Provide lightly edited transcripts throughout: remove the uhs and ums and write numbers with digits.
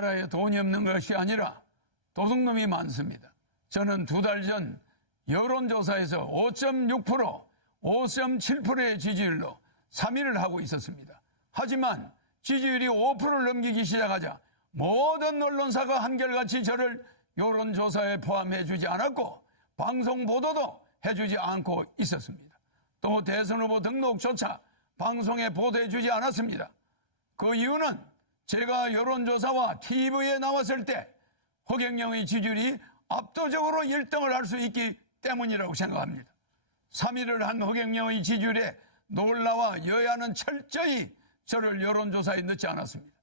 나라에 돈이 없는 것이 아니라 도둑놈이 많습니다. 저는 2달 전 여론조사에서 5.6%, 5.7%의 지지율로 3위를 하고 있었습니다. 하지만 지지율이 5%를 넘기기 시작하자 모든 언론사가 한결같이 저를 여론조사에 포함해 주지 않았고 방송 보도도 해주지 않고 있었습니다. 또 대선 후보 등록조차 방송에 보도해 주지 않았습니다. 그 이유는 제가 여론조사와 TV에 나왔을 때 허경영의 지지율이 압도적으로 1등을 할 수 있기 때문이라고 생각합니다. 3위를 한 허경영의 지지율에 놀라와 여야는 철저히 저를 여론조사에 넣지 않았습니다.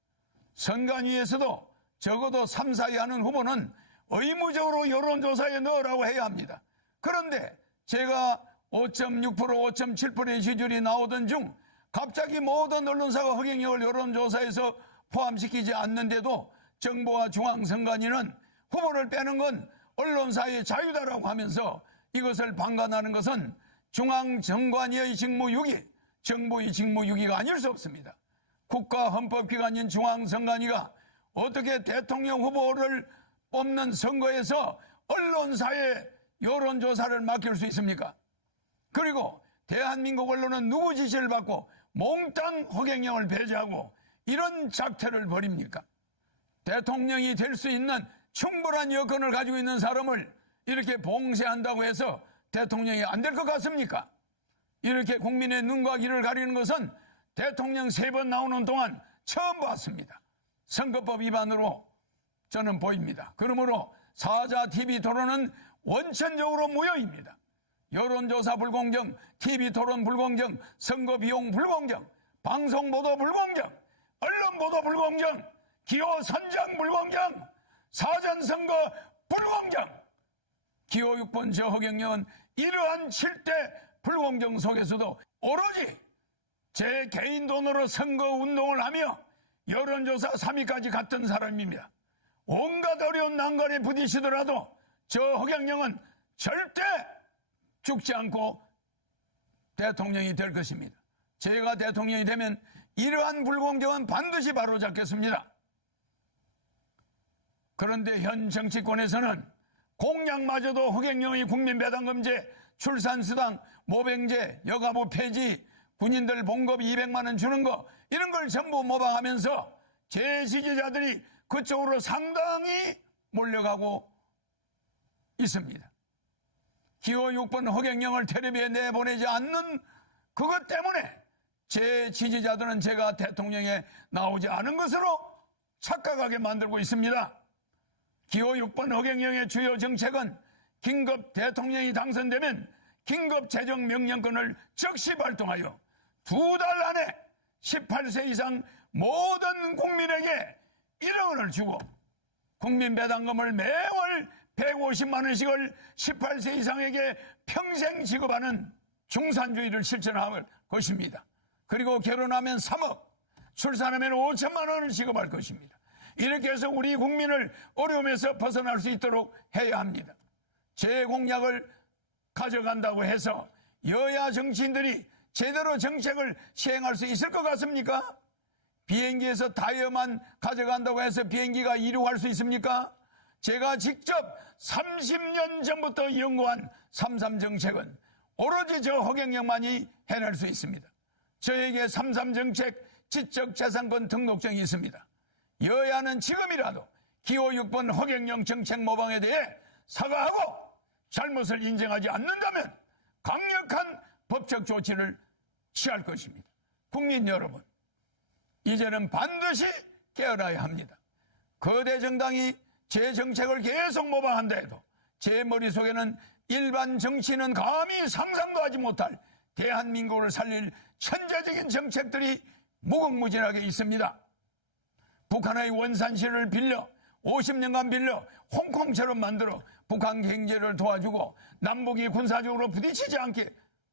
선관위에서도 적어도 3, 4위 하는 후보는 의무적으로 여론조사에 넣으라고 해야 합니다. 그런데 제가 5.6%, 5.7%의 지지율이 나오던 중 갑자기 모든 언론사가 허경영을 여론조사에서 포함시키지 않는데도 정부와 중앙선관위는 후보를 빼는 건 언론사의 자유다라고 하면서 이것을 방관하는 것은 중앙정관위의 직무유기, 정부의 직무유기가 아닐 수 없습니다. 국가헌법기관인 중앙선관위가 어떻게 대통령 후보를 뽑는 선거에서 언론사에 여론조사를 맡길 수 있습니까? 그리고 대한민국 언론은 누구 지시를 받고 몽땅 허경영을 배제하고 이런 작태를 벌입니까? 대통령이 될 수 있는 충분한 여건을 가지고 있는 사람을 이렇게 봉쇄한다고 해서 대통령이 안 될 것 같습니까? 이렇게 국민의 눈과 귀를 가리는 것은 대통령 3번 나오는 동안 처음 봤습니다. 선거법 위반으로 저는 보입니다. 그러므로 사자 TV 토론은 원천적으로 무효입니다. 여론조사 불공정, TV 토론 불공정, 선거 비용 불공정, 방송 보도 불공정, 언론 보도 불공정, 기호 선정 불공정, 사전선거 불공정. 기호 6번 저 허경영은 이러한 7대 불공정 속에서도 오로지 제 개인 돈으로 선거운동을 하며 여론조사 3위까지 갔던 사람입니다. 온갖 어려운 난관에 부딪히더라도 저 허경영은 절대 죽지 않고 대통령이 될 것입니다. 제가 대통령이 되면 이러한 불공정은 반드시 바로잡겠습니다. 그런데 현 정치권에서는 공약마저도 허경영의 국민배당금제, 출산수당, 모병제, 여가부 폐지, 군인들 봉급 200만 원 주는 거 이런 걸 전부 모방하면서 제 지지자들이 그쪽으로 상당히 몰려가고 있습니다. 기호 6번 허경영을 텔레비에 내보내지 않는 그것 때문에 제 지지자들은 제가 대통령에 나오지 않은 것으로 착각하게 만들고 있습니다. 기호 6번 허경영의 주요 정책은 긴급 대통령이 당선되면 긴급 재정명령권을 즉시 발동하여 2달 안에 18세 이상 모든 국민에게 1억 원을 주고 국민배당금을 매월 150만 원씩을 18세 이상에게 평생 지급하는 중산주의를 실천할 것입니다. 그리고 결혼하면 3억, 출산하면 5천만 원을 지급할 것입니다. 이렇게 해서 우리 국민을 어려움에서 벗어날 수 있도록 해야 합니다. 제 공약을 가져간다고 해서 여야 정치인들이 제대로 정책을 시행할 수 있을 것 같습니까? 비행기에서 타이어만 가져간다고 해서 비행기가 이륙할 수 있습니까? 제가 직접 30년 전부터 연구한 3.3 정책은 오로지 저 허경영만이 해낼 수 있습니다. 저에게 3.3 정책 지적재산권 등록증이 있습니다. 여야는 지금이라도 기호 6번 허경영 정책 모방에 대해 사과하고 잘못을 인정하지 않는다면 강력한 법적 조치를 취할 것입니다. 국민 여러분, 이제는 반드시 깨어나야 합니다. 거대 정당이 제 정책을 계속 모방한다 해도 제 머릿속에는 일반 정치인은 감히 상상도 하지 못할 대한민국을 살릴 천재적인 정책들이 무궁무진하게 있습니다. 북한의 원산시를 빌려 50년간 빌려 홍콩처럼 만들어 북한 경제를 도와주고 남북이 군사적으로 부딪히지 않게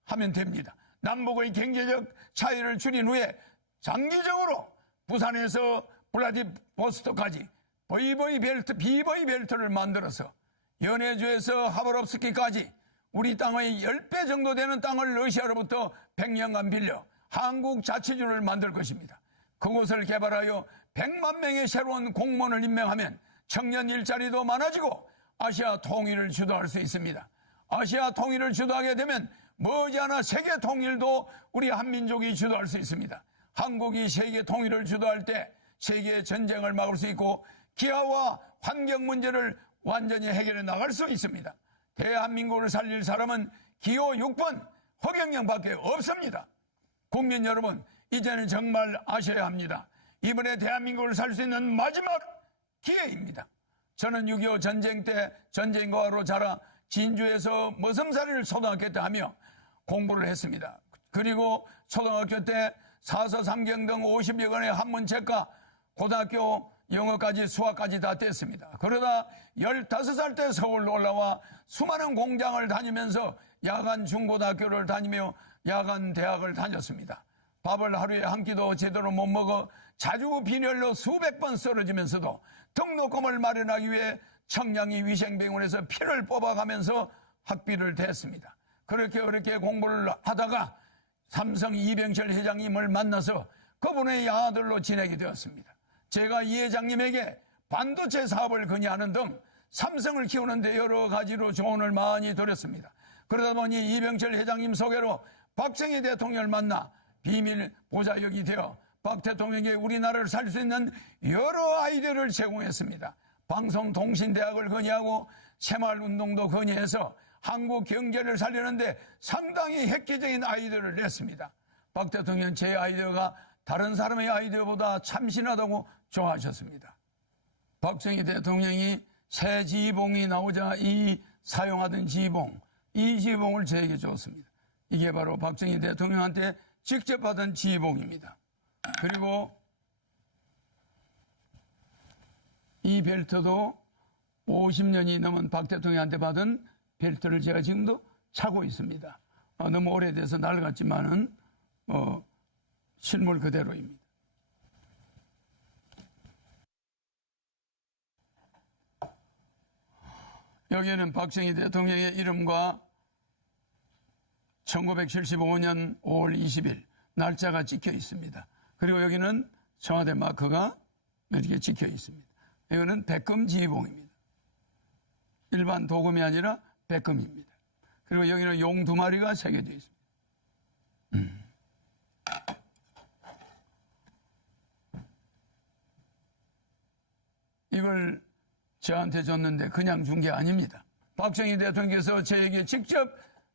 하면 됩니다. 남북의 경제적 차이를 줄인 후에 장기적으로 부산에서 블라디보스토크까지 비보이 벨트를 만들어서 연해주에서 하바롭스키까지 우리 땅의 10배 정도 되는 땅을 러시아로부터 100년간 빌려 한국 자치주를 만들 것입니다. 그곳을 개발하여 100만 명의 새로운 공무원을 임명하면 청년 일자리도 많아지고 아시아 통일을 주도할 수 있습니다. 아시아 통일을 주도하게 되면 머지않아 세계 통일도 우리 한민족이 주도할 수 있습니다. 한국이 세계 통일을 주도할 때 세계 전쟁을 막을 수 있고 기아와 환경 문제를 완전히 해결해 나갈 수 있습니다. 대한민국을 살릴 사람은 기호 6번 허경영밖에 없습니다. 국민 여러분, 이제는 정말 아셔야 합니다. 이번에 대한민국을 살 수 있는 마지막 기회입니다. 저는 6.25 전쟁 때 전쟁과로 자라 진주에서 머슴살이를 초등학교 때 하며 공부를 했습니다. 그리고 초등학교 때 사서 삼경 등 50여 권의 한문책과 고등학교 영어까지 수학까지 다 뗐습니다. 그러다 15살 때 서울로 올라와 수많은 공장을 다니면서 야간 중고등학교를 다니며 야간 대학을 다녔습니다. 밥을 하루에 한 끼도 제대로 못 먹어 자주 빈혈로 수백 번 쓰러지면서도 등록금을 마련하기 위해 청량리 위생병원에서 피를 뽑아가면서 학비를 댔습니다. 그렇게 공부를 하다가 삼성 이병철 회장님을 만나서 그분의 아들로 지내게 되었습니다. 제가 이 회장님에게 반도체 사업을 건의하는 등 삼성을 키우는데 여러 가지로 조언을 많이 드렸습니다. 그러다 보니 이병철 회장님 소개로 박정희 대통령을 만나 비밀 보좌역이 되어 박 대통령에게 우리나라를 살 수 있는 여러 아이디어를 제공했습니다. 방송통신대학을 건의하고 새마을운동도 건의해서 한국 경제를 살리는데 상당히 획기적인 아이디어를 냈습니다. 박 대통령은 제 아이디어가 다른 사람의 아이디어보다 참신하다고 좋아하셨습니다. 박정희 대통령이 새 지휘봉이 나오자 사용하던 지휘봉, 이 지휘봉을 저에게 줬습니다. 이게 바로 박정희 대통령한테 직접 받은 지휘봉입니다. 그리고 이 벨트도 50년이 넘은 박 대통령한테 받은 벨트를 제가 지금도 차고 있습니다. 너무 오래돼서 낡았지만은 실물 그대로입니다. 여기에는 박정희 대통령의 이름과 1975년 5월 20일 날짜가 찍혀 있습니다. 그리고 여기는 청와대 마크가 이렇게 찍혀 있습니다. 이거는 백금 지휘봉입니다. 일반 도금이 아니라 백금입니다. 그리고 여기는 용 2마리가 새겨져 있습니다. 이걸 저한테 줬는데 그냥 준 게 아닙니다. 박정희 대통령께서 저에게 직접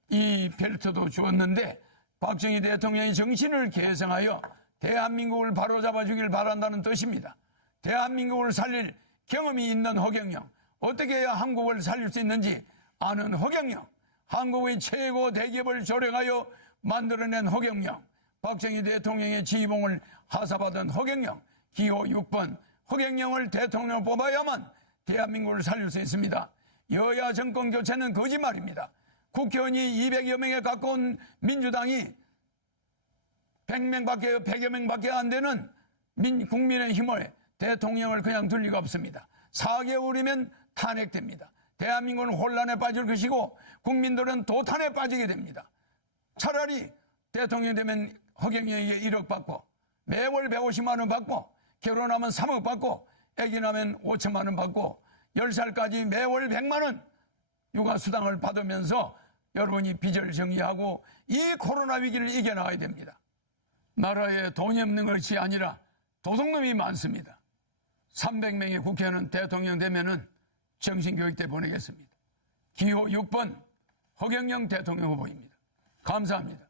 이 벨트도 주었는데 박정희 대통령의 정신을 계승하여 대한민국을 바로잡아 주길 바란다는 뜻입니다. 대한민국을 살릴 경험이 있는 허경영, 어떻게 해야 한국을 살릴 수 있는지 아는 허경영, 한국의 최고 대기업을 조력하여 만들어낸 허경영, 박정희 대통령의 지휘봉을 하사받은 허경영, 기호 6번 허경영을 대통령으로 뽑아야만 대한민국을 살릴 수 있습니다. 여야 정권 교체는 거짓말입니다. 국회의원이 200여 명에 가까운 민주당이 100여 명밖에 안 되는 국민의힘을 대통령을 그냥 둘 리가 없습니다. 4개월이면 탄핵됩니다. 대한민국은 혼란에 빠질 것이고 국민들은 도탄에 빠지게 됩니다. 차라리 대통령 되면 허경영에게 1억 받고 매월 150만 원 받고 결혼하면 3억 받고 아기 나면 5천만 원 받고 10살까지 매월 100만 원 육아수당을 받으면서 여러분이 빚을 정리하고 이 코로나 위기를 이겨나가야 됩니다. 나라에 돈이 없는 것이 아니라 도둑놈이 많습니다. 300명의 국회의원은 대통령 되면은 정신교육대 보내겠습니다. 기호 6번 허경영 대통령 후보입니다. 감사합니다.